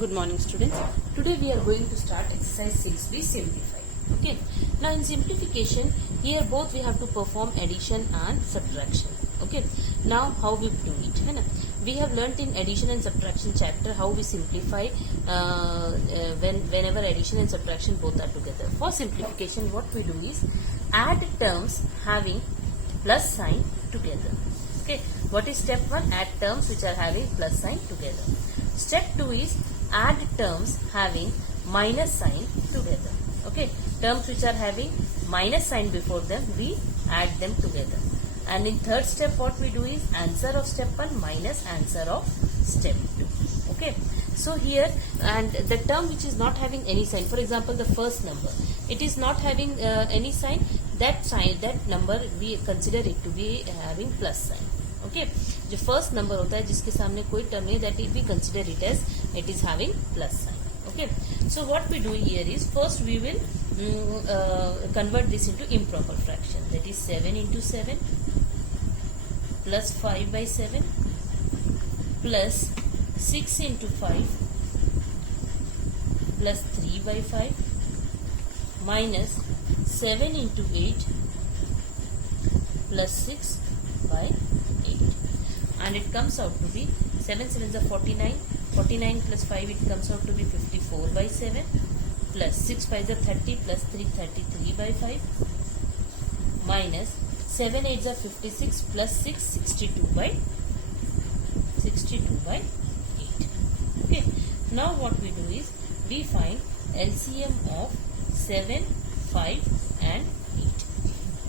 Good morning, students. Today we are going to start exercise 6b simplify. Okay. Now in simplification, here both we have to perform addition and subtraction. Okay. Now how we do it? है ना? We have learnt in addition and subtraction chapter how we simplify whenever addition and subtraction both are together. For simplification, what we do is add terms having plus sign together. Okay. What is step 1? Add terms which are having plus sign together. Step 2 is add terms having minus sign together. Okay, terms which are having minus sign before them, we add them together. And in third step, what we do is answer of step 1 minus answer of step 2. Okay, so here, and the term which is not having any sign, for example the first number, it is not having any sign, that number we consider it to be having plus sign. Okay, जो first number होता है जिसके सामने कोई term नहीं, that we consider it as it is having plus sign. Okay, so what we do here is first we will convert this into improper fraction, that is 7 into 7 plus 5 by 7 plus 6 into 5 plus 3 by 5 minus 7 into 8 plus 6 by 8, and it comes out to be 7 7s are 49 plus 5 it comes out to be 54 by 7 plus 6 5s are 30 plus 3 33 by 5 minus 7 8s are 56 plus 6 62 by 8. Okay, now what we do is we find LCM of 7 5 and 8.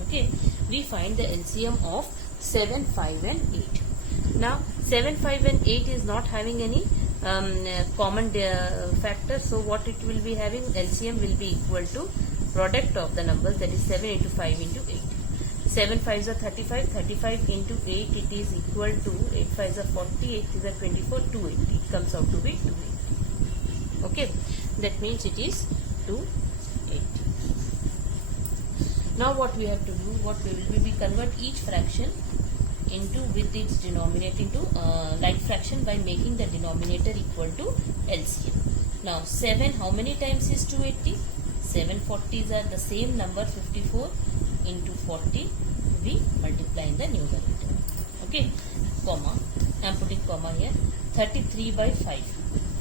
Okay, we find the LCM of 7 5 and 8. Now 7 5 and 8 is not having any common factor, so what it will be having, LCM will be equal to product of the numbers, that is 7 into 5 into 8. 7 5s are 35 into 8 it is equal to 8 5s are 40, 8 is are 24, 280, it comes out to be 280. Okay, that means it is 280. Now what we have to do, what we will be, we convert each fraction into with its denominator into like fraction by making the denominator equal to LCM. Now 7 how many times is 280? 7 40s are the same number, 54 into 40 we multiply in the numerator. Okay, comma, I am putting comma here, 33 by 5.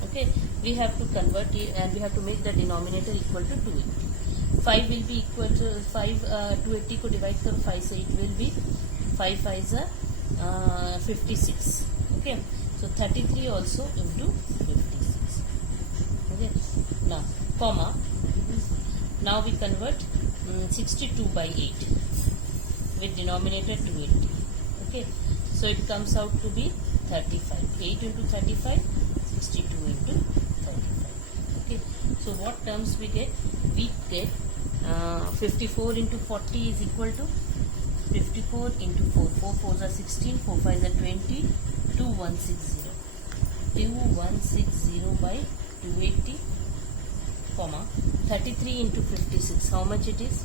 Okay, we have to convert it and we have to make the denominator equal to 280. 5 will be equal to 5, 280 को divide करो 5 से, it will be 5 5s are 56. Okay, so 33 also into 56. Okay, now comma, now we convert 62 by 8 with denominator 280. Okay, so it comes out to be 35. 8 into 35, 62 into 35. Okay, so what terms we get? We get 54 into 40 is equal to 54 into 4. 4 4s are 16, 4 5s are 20, 2160. 2160 by 280, comma, 33 into 56. How much it is?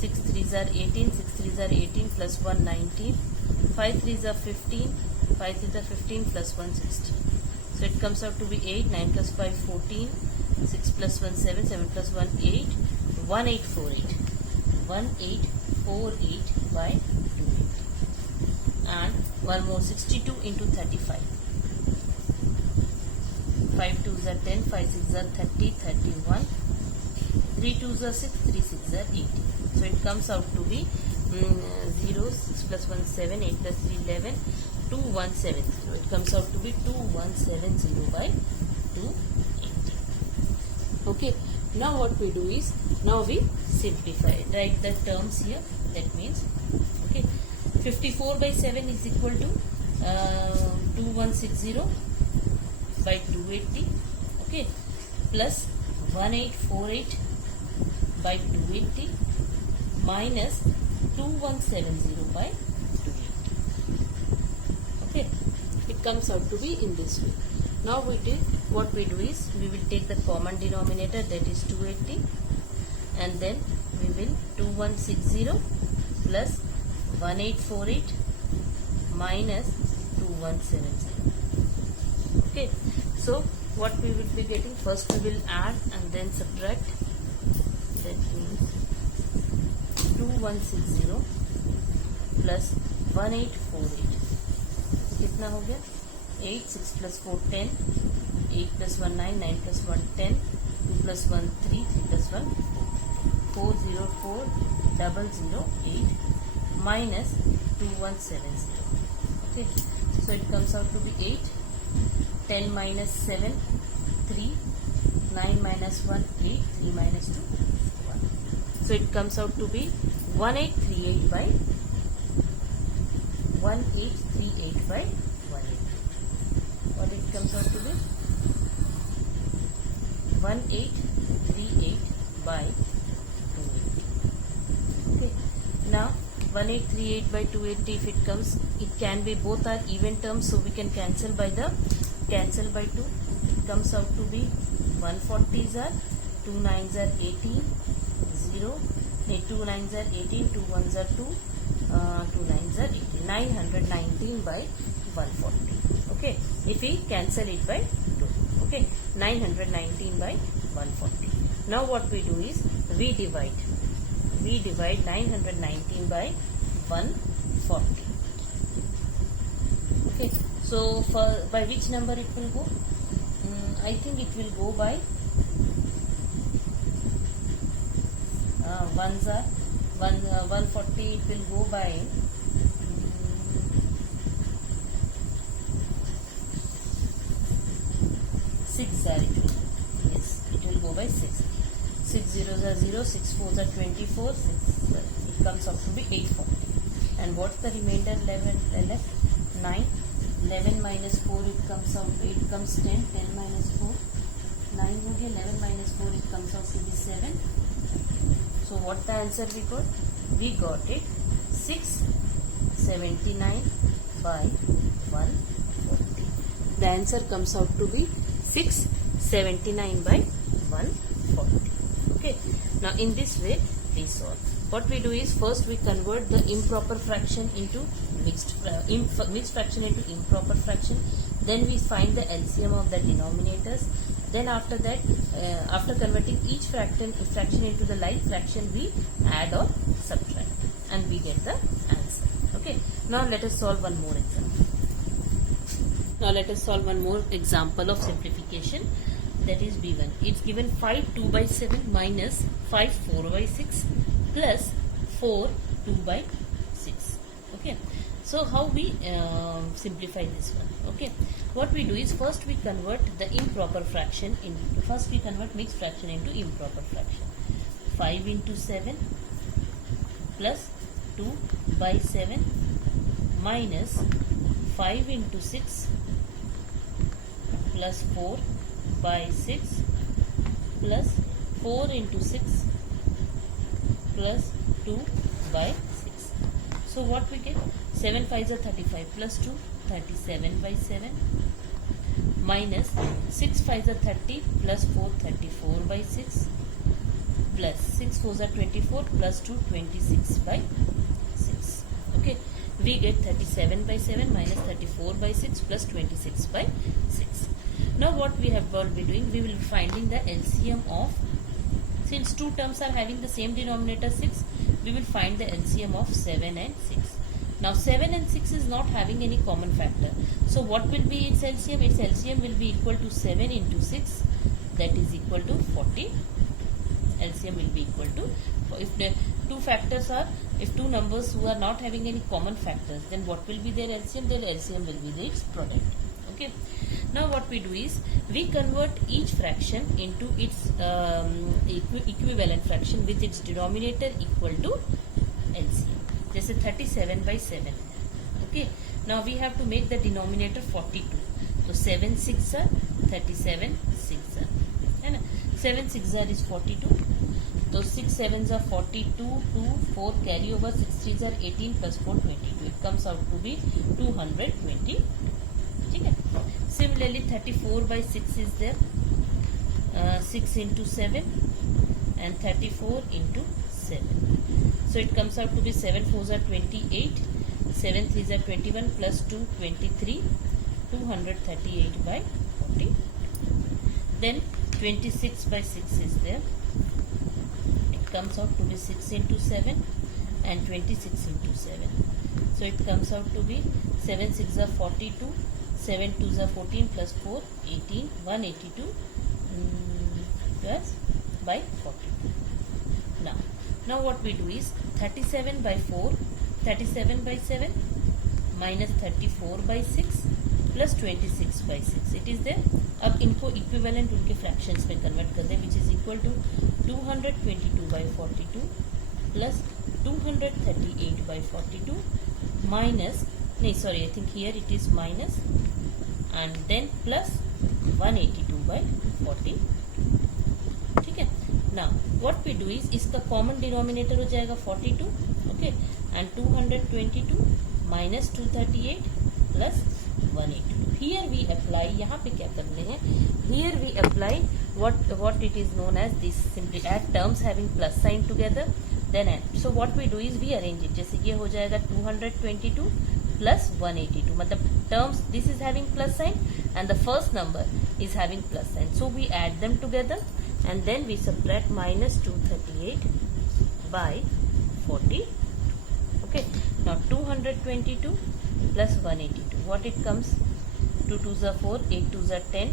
6 3s are 18, 6 3s are 18 plus 1 19, 5 3s are 15, 5 3s are 15 plus 1 16. So it comes out to be 8, 9 plus 5 14, 6 plus 1 7, 7 plus 1 8, 1848. 1848 by 280. And one more, 62 into 35. 5 2s are 10, 5 6s are 30, 31. 3 2s are 6, 3 6s are 80. So it comes out to be 0, 6 plus 1 7, 8 plus 3 11, 2170. It comes out to be 2170 by 280. Okay, now what we do is, now we simplify, write the terms here, that means, okay, 54 by 7 is equal to 2160 by 280, okay, plus 1848 by 280 minus 2170 by 280. Okay, it comes out to be in this way. Now what we do is, we will take the common denominator, that is 280, and then we will 2160 plus 1848 minus 2170. Okay, So what we will be getting, first we will add and then subtract. That means 2160 plus 1848 कितना हो गया? 8, 6 plus 4 10, 8 plus 1 9, 9 plus 1 10, 2 plus 1 3, 3 plus 1 404 008 minus 2170. Okay, so it comes out to be 8, 10 minus 7 3, 9 minus 1 8, 3 minus 2 1. So it comes out to be 1838 by 1838 by 180. What it comes out to be? 1838 by 280. Okay. Now 1838 by 280, if it comes, it can be, both are even terms, so we can cancel by 2. It comes out to be 140s are 2 9s are 18, 0, 2 9s are 18, 2 1s are 2, 2 9s are 18, 919 by 140. Okay, if we cancel it by 2, okay, 919 by 140. Now what we do is we divide 919 by 140. Okay, so by which number it will go? I think it will go by ones are 140. It will go by 6 are it will. Yes, it will go by 6. 6 zeros are 0, 6 fours are 24, 6, it comes out to be 840. And what's the remainder? 11 left? 9. 11 minus 4, it comes out, 8 comes 10, 10 minus 4, 9 हो गया, 11 minus 4, it comes out to be 7. So what the answer we got? We got it 679 by 140. The answer comes out to be 679 by 140. Okay. Now in this way we solve. What we do is, first we convert the improper fraction into mixed fraction into improper fraction. Then we find the LCM of the denominators. Then after that, after converting each fraction into the like fraction, we add or subtract and we get the answer. Okay. Now let us solve one more example. Now let us solve one more example of simplification. That is B1. It's given 5 2 by 7 minus 5 4 by 6 plus 4 2 by 6. Okay. So how we simplify this one? Okay. What we do is, first we convert the improper fraction into, first we convert mixed fraction into improper fraction. 5 into 7 plus 2 by 7 minus 5 into 6 plus 4 by 6 plus 4 into 6 plus 2 by 6. So what we get? 7 5s are 35 plus 2, 37 by 7 minus 6 5s are 30 plus 4, 34 by 6 plus 6 4s are 24 plus 2, 26 by 6. Okay, we get 37 by 7 minus 34 by 6 plus 26 by 6. Now what we will be doing, we will be finding the LCM of, since two terms are having the same denominator 6, we will find the LCM of 7 and 6. Now 7 and 6 is not having any common factor. So what will be its LCM? Its LCM will be equal to 7 into 6, that is equal to 40. LCM will be equal to, if the two factors are, if two numbers who are not having any common factors, then what will be their LCM? Their LCM will be its product. Okay. Now what we do is, we convert each fraction into its equivalent fraction with its denominator equal to LCM. जैसे 37 by 7. Okay. Now we have to make the denominator 42. So 7 6 are 37 6 are, है ना? 7 6 are is 42. So 6 7s are 42, 2 4 carry over, 6 3s are 18 plus 4 22. It comes out to be 220. ठीक है. Similarly 34 by 6 is there. 6 into 7 and 34 into 7. So it comes out to be 7 4s are 28, 7 3s are 21 plus 2 23, 238 by 40. Then 26 by 6 is there. It comes out to be 6 into 7 and 26 into 7. So it comes out to be 7 6 are 42, 7 2 are 14 plus 4, 18, 182 plus by 42. Now what we do is 37 by 4, 37 by 7 minus 34 by 6 plus 26 by 6 it is there. अब इनको equivalent उनके fractions में convert कर दें, which is equal to 222 by 42 plus 238 by 42 minus, नहीं sorry, I think here it is minus and then plus 182 by 40. ठीक है. Now what we do is इसका कॉमन डिनोमिनेटर हो जाएगा 42, okay, and 222 minus 238 plus 182. Here we apply, यहाँ पे क्या करने हैं, here we apply what it is known as this, simply add terms having plus sign together then add. So what we do is we arrange it. जैसे ये हो जाएगा 222 plus 182, मतलब terms this is having plus sign and the first number is having plus sign, so we add them together and then we subtract minus 238 by 40. Okay, now 222 plus 182, what it comes, 2 2s are 4, 8 2s are 10,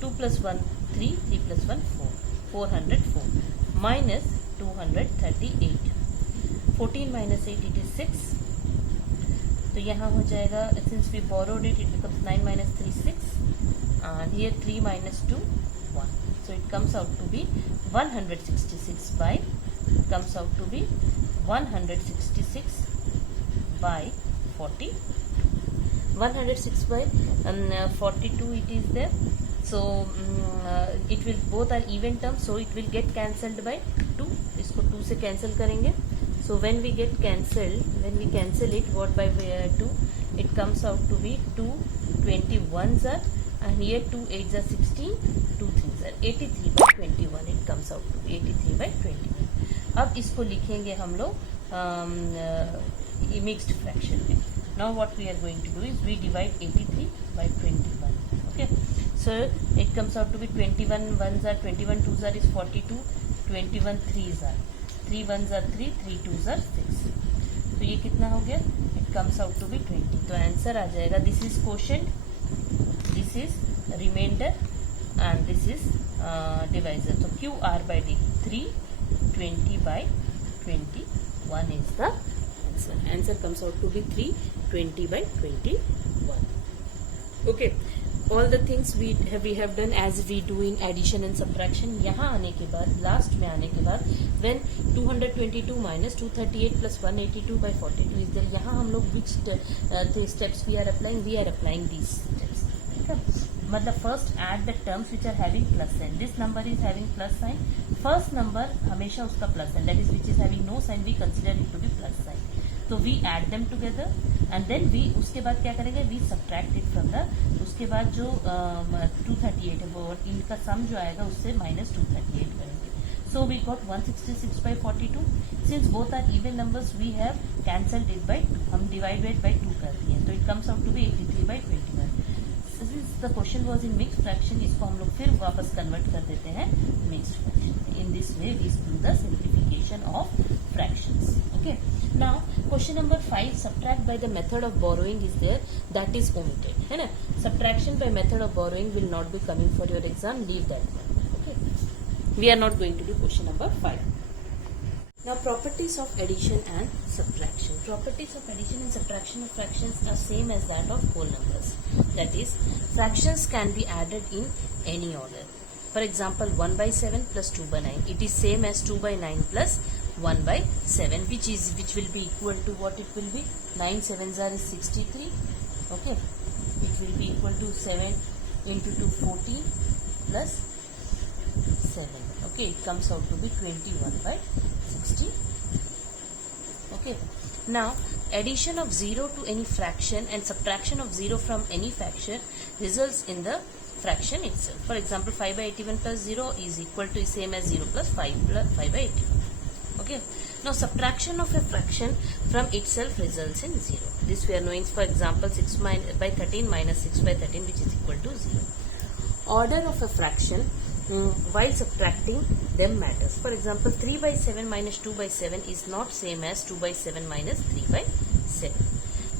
2 plus 1 3, 3 plus 1 4, 404 minus 238, 14 minus 8 it is 6. तो यहाँ हो जाएगा, since we borrowed it, it becomes 9 minus 3 6 and here 3 minus 2 1, so it comes out to be 166 by, comes out to be 166 by 40, 106 by 42 it is there. So it will, both are even terms, so it will get cancelled by 2. इसको 2 से cancel करेंगे. So when we get cancelled, when we cancel it, what by 2, it comes out to be 2 21s are, and here 2 8s are 16, 2 3s are 83 by 21. It comes out to be 83 by 21. अब इसको लिखेंगे हम लोग mixed fraction में. Now what we are going to do is we divide 83 by 21. Okay, so it comes out to be 21 1s are 21 2s are is 42, 21 3s are 3 1s are 3, 3 2s are 6. तो ये कितना हो गया, it comes out to be 20. तो answer आ जाएगा, this is quotient, this is remainder and this is divisor. So QR by D 3 20 by 21 is the answer. Answer comes out to be 3 20 by 21. Okay, all the things we have done as we do in addition and subtraction. यहाँ आने के बाद, last में आने के बाद, when 222 minus 238 plus 182 by 42 is there, यहाँ हम लोग which steps we are applying these steps. Okay, मतलब first add the terms which are having plus sign. This number is having plus sign. First number हमेशा उसका plus sign, that is which is having no sign, we consider it to be plus sign. तो we add them together and then we उसके बाद क्या करेंगे, we subtract it from the, उसके बाद जो 238 है वो इनका सम जो आएगा उससे minus 238 करेंगे. So we got 166 by 42. Since both are even numbers, we have cancelled it by 2. हम divided by 2 कर दिए, तो it comes out to be 83 by 21. Since the question was in mixed fraction, इसको हम लोग फिर वापस convert कर देते हैं mixed fraction. In this way we do the simplification of fractions. Okay. Now question number 5, subtract by the method of borrowing is there, that is omitted, है ना. Subtraction by method of borrowing will not be coming for your exam, leave that one. Okay, we are not going to do question number 5. Now properties of addition and subtraction. Properties of addition and subtraction of fractions are same as that of whole numbers. That is, fractions can be added in any order. For example, 1 by 7 plus 2 by 9. It is same as 2 by 9 plus 1 by 7, which will be equal to what it will be. 9 7s are 63. Okay, it will be equal to 7 into 2 14 plus 7. Okay, it comes out to be 21 by 60. Okay, now addition of 0 to any fraction and subtraction of 0 from any fraction results in the fraction itself. For example, 5 by 81 plus 0 is equal to same as 0 plus 5 by 81. Okay, now subtraction of a fraction from itself results in 0. This we are knowing. For example, 6 by 13 minus 6 by 13, which is equal to 0. Order of a fraction while subtracting them matters. For example, 3 by 7 minus 2 by 7 is not same as 2 by 7 minus 3 by 7.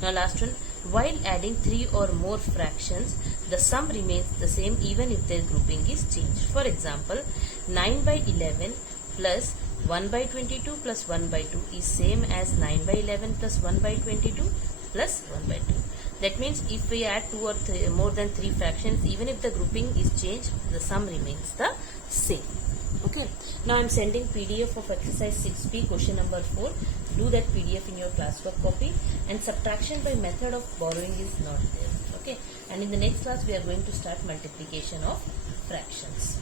Now last one, while adding 3 or more fractions, the sum remains the same even if their grouping is changed. For example, 9 by 11 plus 1 by 22 plus 1 by 2 is same as 9 by 11 plus 1 by 22 plus 1 by 2. That means if we add 2 or more than 3 fractions, even if the grouping is changed, the sum remains the same. Okay. Now I am sending PDF of exercise 6B, question number 4. Do that PDF in your classwork copy. And subtraction by method of borrowing is not there. Okay. And in the next class we are going to start multiplication of fractions.